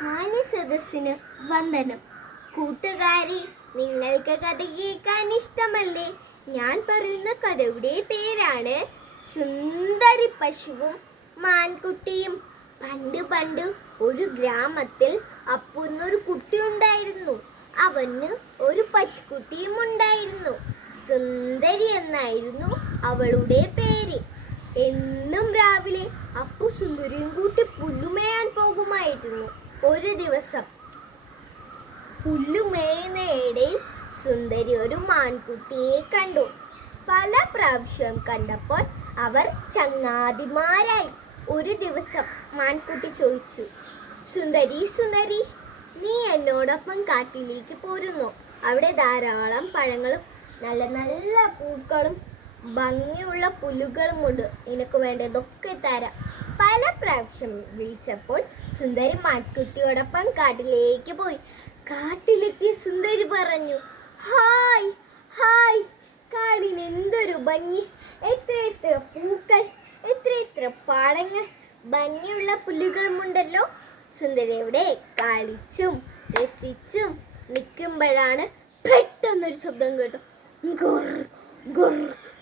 മാന്യസദസ്സിന് വന്ദനം. കൂട്ടുകാരി, നിങ്ങൾക്ക് കഥ കേൾക്കാൻ ഇഷ്ടമല്ലേ? ഞാൻ പറയുന്ന കഥയുടെ പേരാണ് സുന്ദരി പശുവും മാൻകുട്ടിയും. പണ്ട് പണ്ട് ഒരു ഗ്രാമത്തിൽ അപ്പുന്നൊരു കുട്ടി ഉണ്ടായിരുന്നു. അവന് ഒരു പശുക്കുട്ടിയും ഉണ്ടായിരുന്നു. സുന്ദരി എന്നായിരുന്നു അവളുടെ പേര്. എന്നും രാവിലെ അപ്പു സുന്ദരിയും കൂട്ടി പുല്ലുമേയാൻ പോകുമായിരുന്നു. ഒരു ദിവസം പുല്ലുമേയുന്നതിനിടയിൽ സുന്ദരി ഒരു മാൻകുട്ടിയെ കണ്ടു. പല പ്രാവശ്യം കണ്ടപ്പോൾ അവർ ചങ്ങാതിമാരായി. ഒരു ദിവസം മാൻകുട്ടി ചോദിച്ചു, സുന്ദരി സുന്ദരി, നീ എന്നോടൊപ്പം കാട്ടിലേക്ക് പോരുന്നു? അവിടെ ധാരാളം പഴങ്ങളും നല്ല നല്ല പൂക്കളും ഭംഗിയുള്ള പുല്ലുകളുമുണ്ട്. നിനക്ക് വേണ്ടതൊക്കെ തരാം. പല പ്രാവശ്യം വിളിച്ചപ്പോൾ സുന്ദരി മാൻകുട്ടിയോടൊപ്പം കാട്ടിലേക്ക് പോയി. കാട്ടിലെത്തിയ സുന്ദരി പറഞ്ഞു, ഹായ് ഹായ്, കാടിന് എന്തൊരു ഭംഗി! എത്ര എത്ര പൂക്കൾ, എത്ര എത്ര പാടങ്ങൾ, ഭംഗിയുള്ള പുല്ലുകളുമുണ്ടല്ലോ. സുന്ദരിയുടെ കളിച്ചും രസിച്ചും നിൽക്കുമ്പോഴാണ് പെട്ടെന്നൊരു ശബ്ദം കേട്ടു. ഗുർ ഗുർ.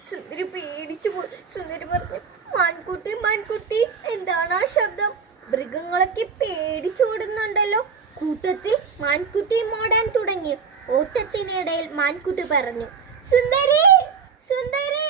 സുന്ദരി പേടിച്ചു പോയി. സുന്ദരി പറഞ്ഞു, മാൻകുട്ടി മാൻകുട്ടി, എന്താണ് ആ ശബ്ദം? മൃഗങ്ങളൊക്കെ പേടിച്ചോടുന്നുണ്ടല്ലോ. കൂട്ടത്തിൽ മാൻകുട്ടിയും ഓടാൻ തുടങ്ങി. ഓട്ടത്തിനിടയിൽ മാൻകുട്ടി പറഞ്ഞു, സുന്ദരി സുന്ദരി,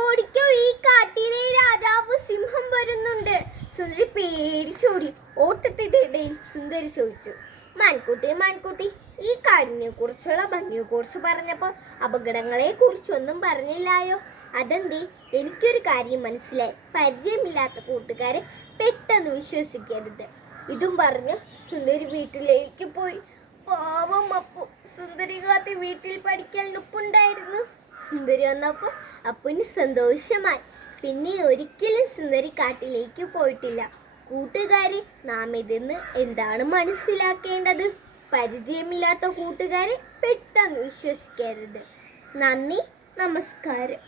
ഓടിക്കോ, ഈ കാട്ടിലെ രാജാവ് സിംഹം വരുന്നുണ്ട്. സുന്ദരി പേടിച്ചോടി. ഓട്ടത്തിന്റെ ഇടയിൽ സുന്ദരി ചോദിച്ചു, മാൻകുട്ടി മാൻകുട്ടി, ഈ കാടിനെ കുറിച്ചുള്ള ഭംഗിയെ കുറിച്ച് പറഞ്ഞപ്പോൾ അപകടങ്ങളെ കുറിച്ചൊന്നും പറഞ്ഞില്ലായോ? അതെന്തേ? എനിക്കൊരു കാര്യം മനസ്സിലായി, പരിചയമില്ലാത്ത കൂട്ടുകാരെ പെട്ടെന്ന് വിശ്വസിക്കരുത്. ഇതും പറഞ്ഞ് സുന്ദരി വീട്ടിലേക്ക് പോയി. പാവം അപ്പു. സുന്ദരി കാത്തി വീട്ടിൽ പഠിക്കാൻ ഉപ്പുണ്ടായിരുന്നു. സുന്ദരി വന്നപ്പോൾ അപ്പുന് സന്തോഷമായി. പിന്നെ ഒരിക്കലും സുന്ദരി കാട്ടിലേക്ക് പോയിട്ടില്ല. കൂട്ടുകാരി, നാം ഇതിന്ന് എന്താണ് മനസ്സിലാക്കേണ്ടത്? പരിചയമില്ലാത്ത കൂട്ടുകാരെ പെട്ടെന്ന് വിശ്വസിക്കരുത്. നന്ദി, നമസ്കാരം.